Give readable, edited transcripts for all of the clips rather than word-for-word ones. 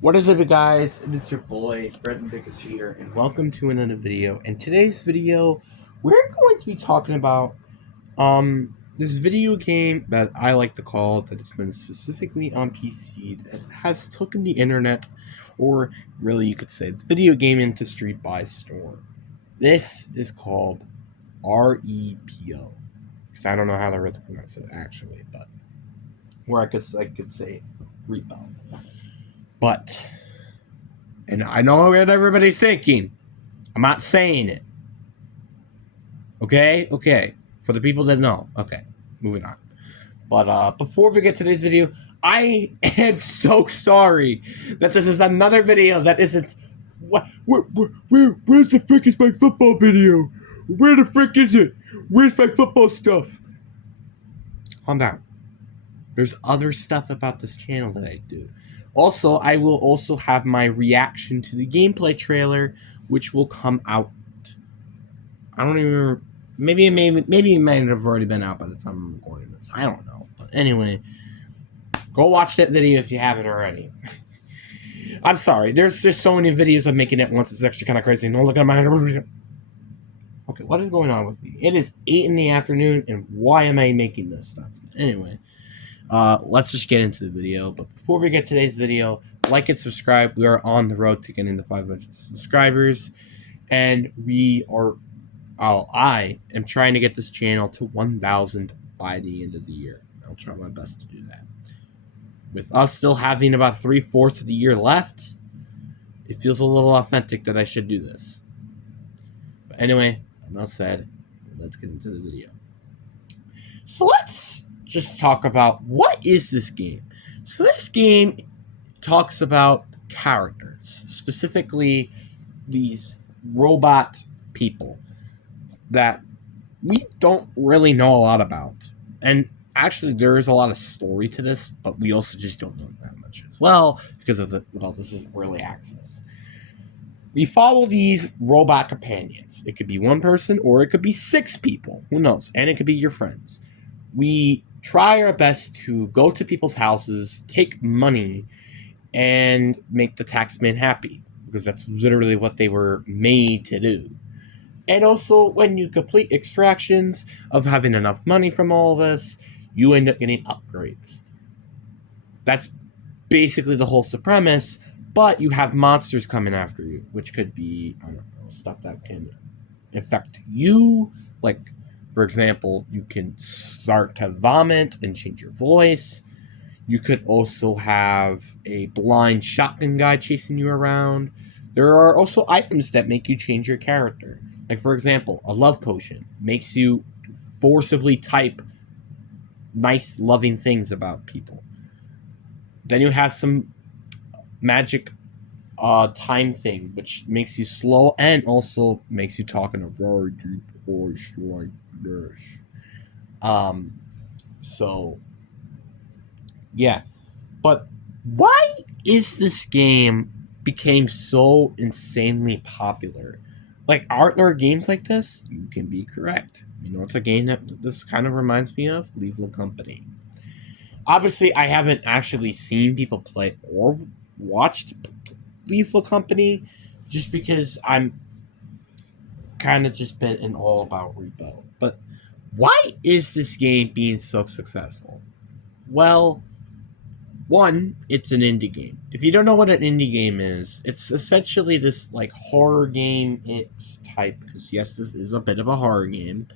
What is up, guys? It's your boy, Brenton Dickus here, and welcome to another video. In today's video, we're going to be talking about this video game that I like to call that it's been specifically on PC that has taken the internet, or really you could say the video game industry by storm. This is called R.E.P.O. Because I don't know how to really pronounce it actually, but or I could say R.E.P.O. But and I know what everybody's thinking. I'm not saying it. Okay. For the people that know. Okay, moving on. But before we get to this video, I am so sorry that this is another video that isn't. Where's the frick is my football video? Where the frick is it? Where's my football stuff? Calm down. There's other stuff about this channel that I do. Also, I will also have my reaction to the gameplay trailer, which will come out. I don't even remember. Maybe it might have already been out by the time I'm recording this. I don't know. But anyway, go watch that video if you haven't already. I'm sorry. There's just so many videos I'm making at once. It's actually kind of crazy. No, look at my. Okay, what is going on with me? It is 8 in the afternoon, and why am I making this stuff? Anyway. Let's just get into the video. But before we get to today's video, like and subscribe. We are on the road to getting to 500 subscribers, and I am trying to get this channel to 1,000 by the end of the year. I'll try my best to do that. With us still having about 3/4 of the year left, it feels a little authentic that I should do this. But anyway, enough said. Let's get into the video. So let's just talk about what is this game. So this game talks about characters, specifically these robot people that we don't really know a lot about. And actually there is a lot of story to this, but we also just don't know that much as well because of this is early access. We follow these robot companions. It could be one person or it could be 6 people. Who knows? And it could be your friends. We try our best to go to people's houses, take money, and make the taxman happy, because that's literally what they were made to do. And also, when you complete extractions of having enough money from all this, you end up getting upgrades. That's basically the whole premise, but you have monsters coming after you, which could be, I don't know, stuff that can affect you, like, for example, you can start to vomit and change your voice. You could also have a blind shotgun guy chasing you around. There are also items that make you change your character. Like, for example, a love potion makes you forcibly type nice, loving things about people. Then you have some magic time thing, which makes you slow and also makes you talk in a very deep voice like this. So yeah. But why is this game became so insanely popular? Like, aren't there games like this? You can be correct. You know, it's a game that this kind of reminds me of Lethal Company. Obviously, I haven't actually seen people play or watched Lethal Company, just because I'm kind of just been in all about R.E.P.O. But why is this game being so successful? Well, one, it's an indie game. If you don't know what an indie game is, it's essentially this like horror game type, because yes, this is a bit of a horror game.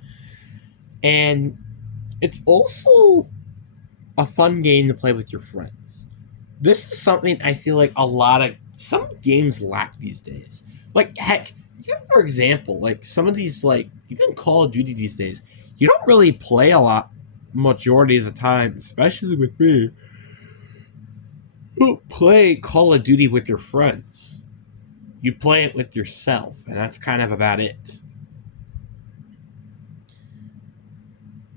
And it's also a fun game to play with your friends. This is something I feel like some games lack these days. Like, heck, even for example, like some of these, like even Call of Duty these days, you don't really play a lot majority of the time, especially with me, who play Call of Duty with your friends. You play it with yourself, and that's kind of about it.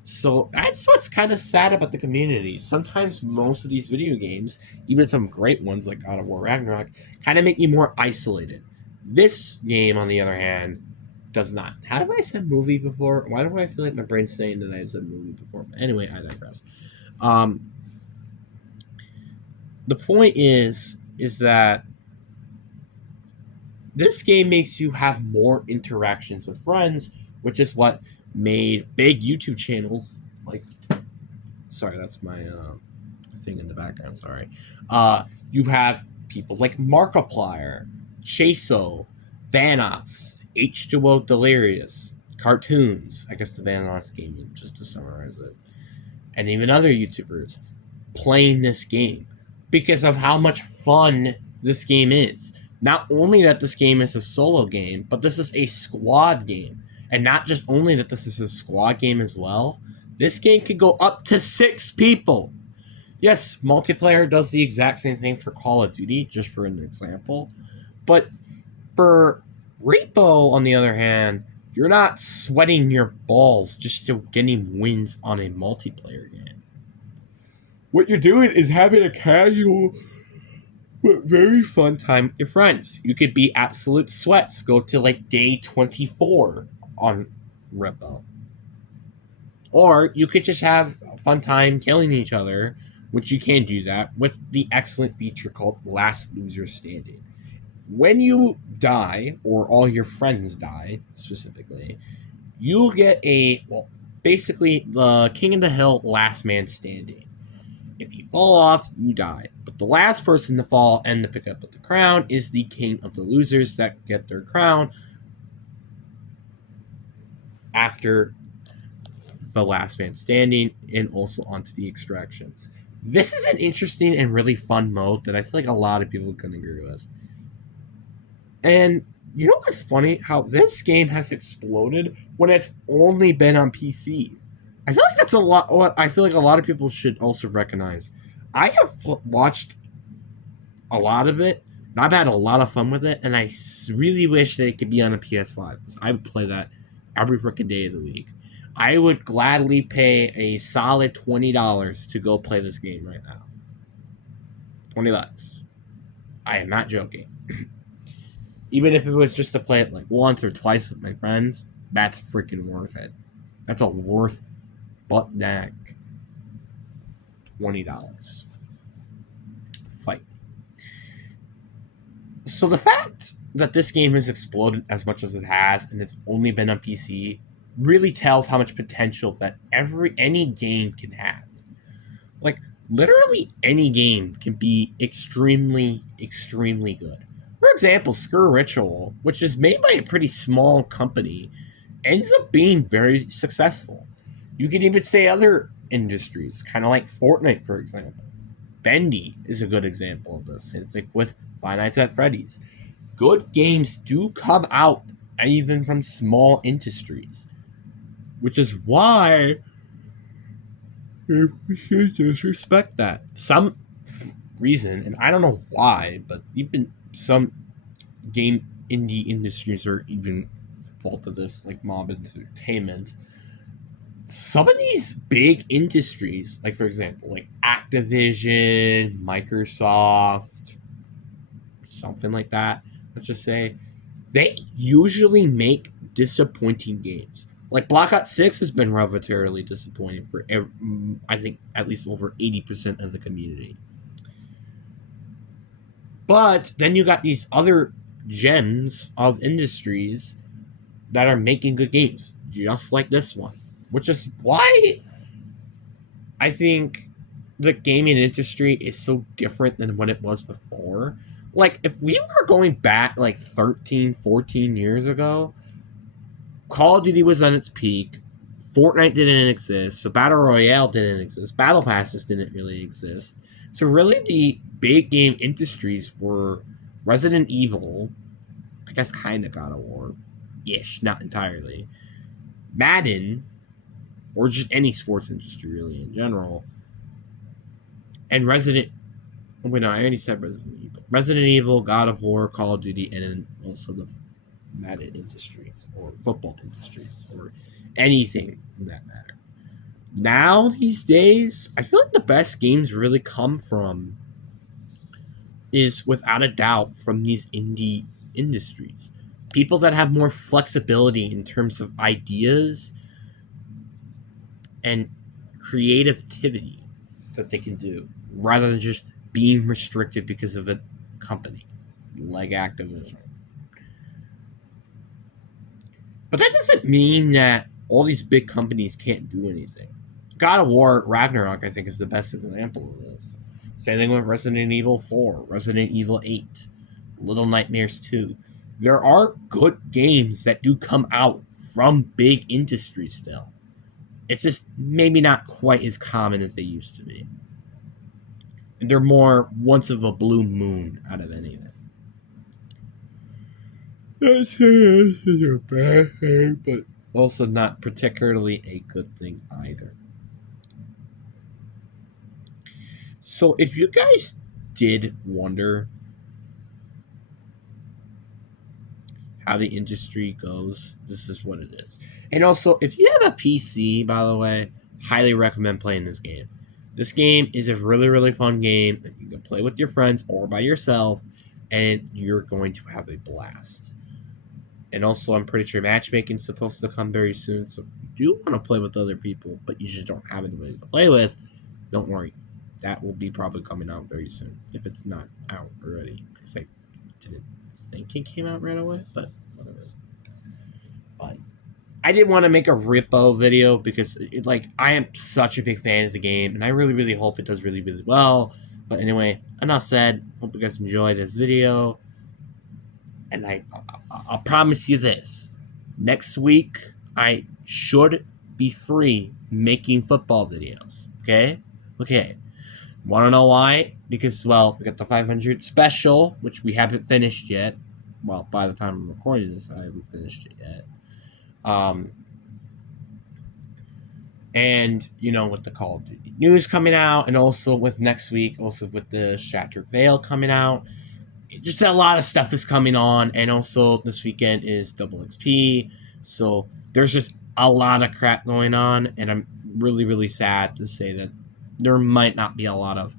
So that's what's kind of sad about the community. Sometimes most of these video games, even some great ones like God of War Ragnarok, kind of make you more isolated. This game, on the other hand, does not. How have I said movie before? Why do I feel like my brain's saying that I said movie before? But anyway, I digress. The point is, is that this game makes you have more interactions with friends, which is what made big YouTube channels like. Sorry, that's my thing in the background. Sorry. You have people like Markiplier, Chaso, Vanoss, H2O Delirious, Cartoons. I guess the Vanoss gaming, just to summarize it, and even other YouTubers playing this game because of how much fun this game is. Not only that this game is a solo game, but this is a squad game. And not just only that this is a squad game as well, this game can go up to 6 people. Yes, multiplayer does the exact same thing for Call of Duty, just for an example. But for R.E.P.O, on the other hand, you're not sweating your balls just to getting wins on a multiplayer game. What you're doing is having a casual but very fun time with your friends. You could be absolute sweats, go to like day 24 on R.E.P.O. Or you could just have a fun time killing each other, which you can do that with the excellent feature called Last Loser Standing. When you die, or all your friends die specifically, you'll get basically the King of the Hill Last Man Standing. If you fall off, you die. But the last person to fall and to pick up the crown is the king of the losers that get their crown after the last man standing and also onto the extractions. This is an interesting and really fun mode that I feel like a lot of people can agree with. And you know what's funny? How this game has exploded when it's only been on PC. I feel like that's a lot. What I feel like a lot of people should also recognize. I have watched a lot of it, and I've had a lot of fun with it, and I really wish that it could be on a PS5 because I would play that every freaking day of the week. I would gladly pay a solid $20 to go play this game right now. $20. I am not joking. Even if it was just to play it like once or twice with my friends, that's freaking worth it. That's a worth butt neck $20. Fight. So the fact that this game has exploded as much as it has, and it's only been on PC, really tells how much potential that any game can have. Like literally any game can be extremely, extremely good. For example, Skur Ritual, which is made by a pretty small company, ends up being very successful. You could even say other industries, kind of like Fortnite, for example. Bendy is a good example of this. It's like with Five Nights at Freddy's. Good games do come out even from small industries, which is why we should just respect that. Some reason, and I don't know why, but even some game indie industries are even fault of this, like Mob Entertainment. Some of these big industries, like for example, like Activision, Microsoft, something like that, let's just say, they usually make disappointing games. Like Black Ops 6 has been relatively disappointing for, I think, at least over 80% of the community. But then you got these other gems of industries that are making good games, just like this one. Which is why I think the gaming industry is so different than what it was before. Like, if we were going back like 13, 14 years ago, Call of Duty was on its peak. Fortnite didn't exist. So Battle Royale didn't exist. Battle Passes didn't really exist. So really the big game industries were Resident Evil, I guess kind of God of War-ish, not entirely. Madden, or just any sports industry really in general. And I already said Resident Evil. Resident Evil, God of War, Call of Duty, and then also the Madden industries, or football industries, or anything in that matter. Now, these days, I feel like the best games really come from is, without a doubt, from these indie industries. People that have more flexibility in terms of ideas and creativity that they can do, rather than just being restricted because of company like Activision. But that doesn't mean that all these big companies can't do anything. God of War Ragnarok, I think, is the best example of this. Same thing with Resident Evil 4, Resident Evil 8, Little Nightmares 2. There are good games that do come out from big industry still. It's just maybe not quite as common as they used to be. And they're more once of a blue moon out of anything. Not saying this is a bad thing, but also not particularly a good thing either. So if you guys did wonder how the industry goes, this is what it is. And also, if you have a PC, by the way, highly recommend playing this game. This game is a really, really fun game that you can play with your friends or by yourself, and you're going to have a blast. And also, I'm pretty sure matchmaking is supposed to come very soon, so if you do want to play with other people, but you just don't have anybody to play with, don't worry. That will be probably coming out very soon, if it's not out already. Because I didn't think it came out right away, but whatever. But I did want to make a R.E.P.O video because I am such a big fan of the game, and I really, really hope it does really, really well. But anyway, enough said. Hope you guys enjoyed this video. And I'll promise you this. Next week, I should be free making football videos. Okay? Okay. Want to know why? Because, well, we got the 500 special, which we haven't finished yet. Well, by the time I'm recording this, I haven't finished it yet. And, with the Call of Duty news coming out, and also with next week, also with the Shattered Veil coming out. Just a lot of stuff is coming on, and also this weekend is Double XP, so there's just a lot of crap going on, and I'm really, really sad to say that there might not be a lot of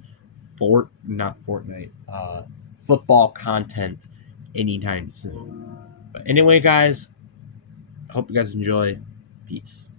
football content anytime soon. But anyway, guys, I hope you guys enjoy. Peace.